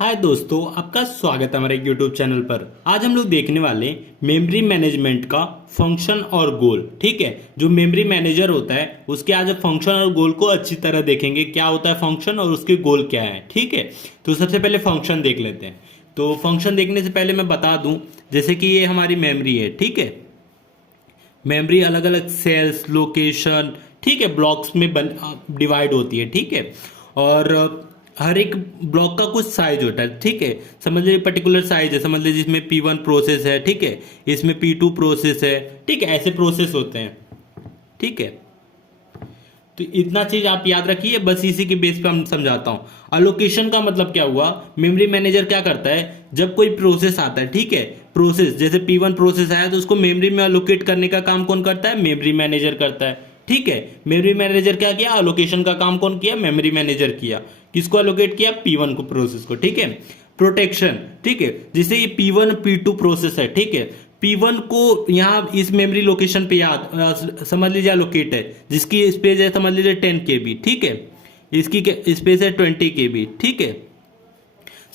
हाय दोस्तों, आपका स्वागत है हमारे यूट्यूब चैनल पर। आज हम लोग देखने वाले मेमोरी मैनेजमेंट का फंक्शन और गोल। ठीक है, जो मेमोरी मैनेजर होता है उसके आज फंक्शन और गोल को अच्छी तरह देखेंगे, क्या होता है फंक्शन और उसके गोल क्या है। ठीक है, तो सबसे पहले फंक्शन देख लेते हैं। तो फंक्शन देखने से पहले मैं बता दूं, जैसे कि ये हमारी मेमोरी है। ठीक है, मेमोरी अलग अलग सेल्स, लोकेशन, ठीक है, ब्लॉक्स में डिवाइड होती है। ठीक है, और हर एक ब्लॉक का कुछ साइज होता है। ठीक है, समझ लीजिए पर्टिकुलर साइज है, समझ लीजिए इसमें P1 प्रोसेस है। ठीक है, इसमें P2 प्रोसेस है। ठीक है, ऐसे प्रोसेस होते हैं। ठीक है, तो इतना चीज आप याद रखिए, बस इसी के बेस पे हम समझाता हूँ। अलोकेशन का मतलब क्या हुआ, मेमोरी मैनेजर क्या करता है, जब कोई प्रोसेस आता है, ठीक है, प्रोसेस जैसे P1 प्रोसेस आया तो उसको मेमोरी में अलोकेट करने का काम कौन करता है, मेमोरी मैनेजर करता है। ठीक है, मेमोरी मैनेजर क्या किया, अलोकेशन का काम कौन किया, मेमोरी मैनेजर किया। किसको अलोकेट किया, P1 को, प्रोसेस को। ठीक है, प्रोटेक्शन, ठीक है, जैसे ये P1 P2 प्रोसेस है। ठीक है, P1 को यहाँ इस मेमोरी लोकेशन पे याद समझ लीजिए लोकेट है, जिसकी स्पेस है समझ लीजिए 10 KB। ठीक है, इसकी स्पेस है 20 KB। ठीक है,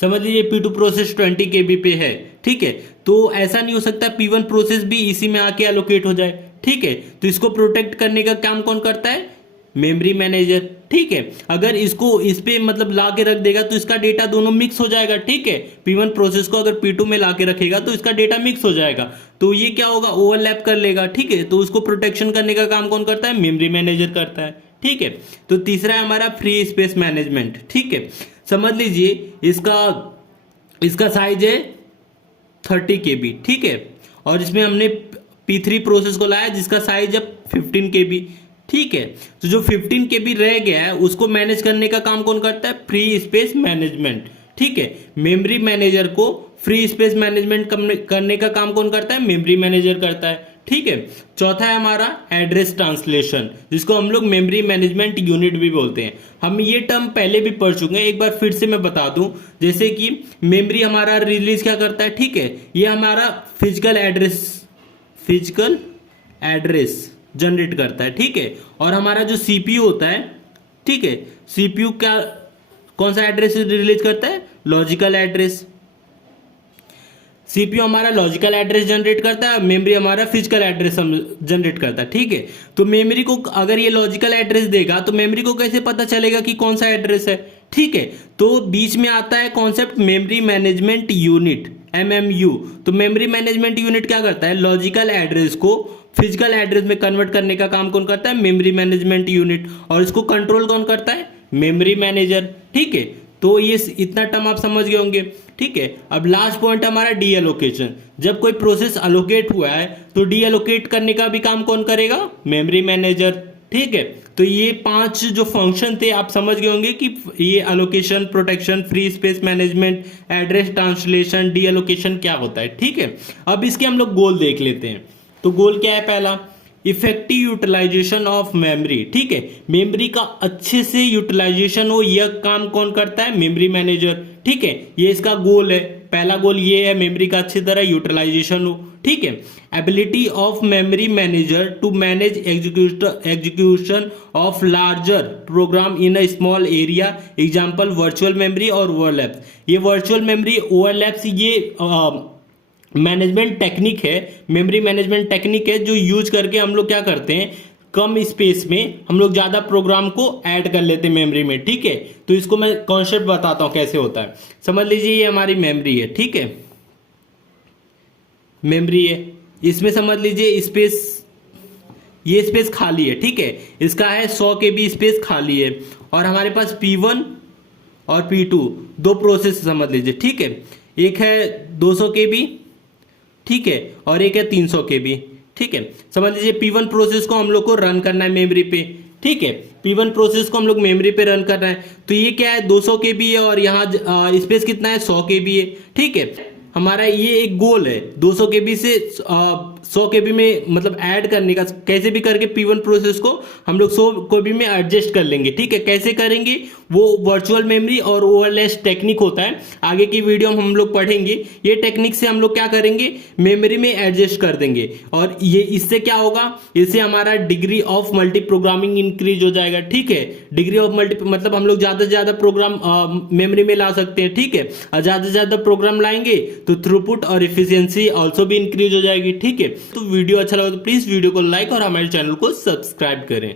समझ लीजिए P2 प्रोसेस 20 KB पे है। ठीक है, तो ऐसा नहीं हो सकता P1 प्रोसेस भी इसी में आके एलोकेट हो जाए। ठीक है, तो इसको प्रोटेक्ट करने का काम कौन करता है, मेमोरी मैनेजर। ठीक है, अगर इसको इस पे मतलब ला के रख देगा तो इसका डेटा दोनों मिक्स हो जाएगा। ठीक है, P1 प्रोसेस को अगर P2 में ला के रखेगा तो इसका डेटा मिक्स हो जाएगा, तो ये क्या होगा, ओवरलैप कर लेगा। ठीक है, तो उसको प्रोटेक्शन करने का काम कौन करता है, मेमोरी मैनेजर करता है। ठीक है, तो तीसरा है हमारा फ्री स्पेस मैनेजमेंट। ठीक है, समझ लीजिए इसका साइज है 30 KB। ठीक है, और इसमें हमने P3 प्रोसेस को लाया जिसका साइज है 15 KB। ठीक है, तो जो 15 KB रह गया है उसको मैनेज करने का काम कौन करता है, फ्री स्पेस मैनेजमेंट। ठीक है, मेमोरी मैनेजर को फ्री स्पेस मैनेजमेंट करने का काम कौन करता है, मेमोरी मैनेजर करता है। ठीक है, चौथा है हमारा एड्रेस ट्रांसलेशन, जिसको हम लोग मेमोरी मैनेजमेंट यूनिट भी बोलते हैं। हम ये टर्म पहले भी पढ़ चुके हैं, एक बार फिर से मैं बता दूं। जैसे कि मेमोरी हमारा रिलीज क्या करता है, ठीक है, ये हमारा फिजिकल एड्रेस जनरेट करता है। ठीक है, और हमारा जो सीपीयू होता है, ठीक है, सीपीयू क्या कौन सा एड्रेस रिलीज करता है, लॉजिकल एड्रेस। सीपीयू हमारा लॉजिकल एड्रेस जनरेट करता है, मेमोरी हमारा फिजिकल एड्रेस जनरेट करता है। ठीक है, तो मेमोरी को अगर ये लॉजिकल एड्रेस देगा तो मेमोरी को कैसे पता चलेगा कि कौन सा एड्रेस है। ठीक है, तो बीच में आता है concept memory management unit, MMU। तो मेमोरी मैनेजमेंट यूनिट क्या करता है, लॉजिकल एड्रेस को फिजिकल एड्रेस में कन्वर्ट करने का काम कौन करता है, मेमोरी मैनेजमेंट यूनिट, और इसको कंट्रोल कौन करता है, मेमोरी मैनेजर। ठीक है, तो ये इतना टर्म आप समझ गए होंगे। ठीक है, अब लास्ट पॉइंट हमारा डी एलोकेशन। जब कोई प्रोसेस अलोकेट हुआ है तो डी एलोकेट करने का भी काम कौन करेगा, मेमोरी मैनेजर। ठीक है, तो ये 5 जो फंक्शन थे आप समझ गए होंगे कि ये allocation, protection, free space management, address translation, D allocation क्या होता है। ठीक है, अब इसके हम लोग गोल देख लेते हैं। तो गोल क्या है, पहला इफेक्टिव यूटिलाइजेशन ऑफ मेमोरी। ठीक है, मेमोरी का अच्छे से यूटिलाइजेशन हो, यह काम कौन करता है, मेमोरी मैनेजर। ठीक है, ये इसका गोल है, पहला गोल ये है, मेमोरी का अच्छी तरह यूटिलाइजेशन हो। ठीक है, ability of memory manager to manage execution of larger program in a small area, example virtual memory और ओवरलैप्स। ये वर्चुअल मेमोरी, ओवरलैप्स, ये मैनेजमेंट टेक्निक है, मेमोरी मैनेजमेंट टेक्निक है, जो यूज करके हम लोग क्या करते हैं, कम स्पेस में हम लोग ज्यादा प्रोग्राम को ऐड कर लेते हैं मेमोरी में। ठीक है, तो इसको मैं कॉन्सेप्ट बताता हूं कैसे होता है। समझ लीजिए ये हमारी मेमोरी है। ठीक है, मेमोरी है, इसमें समझ लीजिए स्पेस, ये स्पेस खाली है। ठीक है, इसका है 100 KB स्पेस खाली है, और हमारे पास P1 और P2 दो प्रोसेस समझ लीजिए। ठीक है, एक है 200 KB, ठीक है, और एक है 300 KB। ठीक है, समझ लीजिए P1 प्रोसेस को हम लोग को रन करना है मेमोरी पे। ठीक है, P1 प्रोसेस को हम लोग मेमोरी पे रन कर रहे हैं, तो ये क्या है, 200 KB है, और यहाँ स्पेस कितना है, 100 KB है। ठीक है, हमारा ये एक गोल है 200 KB से 100 KB में मतलब ऐड करने का, कैसे भी करके P1 प्रोसेस को हम लोग 100 KB में एडजस्ट कर लेंगे। ठीक है, कैसे करेंगे, वो वर्चुअल मेमोरी और ओएलएस टेक्निक होता है। आगे की वीडियो में हम लोग पढ़ेंगे। ये टेक्निक से हम लोग क्या करेंगे, मेमोरी में एडजस्ट कर देंगे और ये इससे क्या होगा, इससे हमारा degree of multi programming increase हो जाएगा। ठीक है, डिग्री ऑफ मल्टी मतलब हम लोग ज्यादा से ज्यादा प्रोग्राम मेमोरी में ला सकते हैं। ठीक है, और ज्यादा से ज्यादा प्रोग्राम लाएंगे तो थ्रूपुट और इफिशियंसी ऑल्सो भी इंक्रीज हो जाएगी। ठीक है, तो वीडियो अच्छा लगा तो प्लीज वीडियो को लाइक और हमारे चैनल को सब्सक्राइब करें।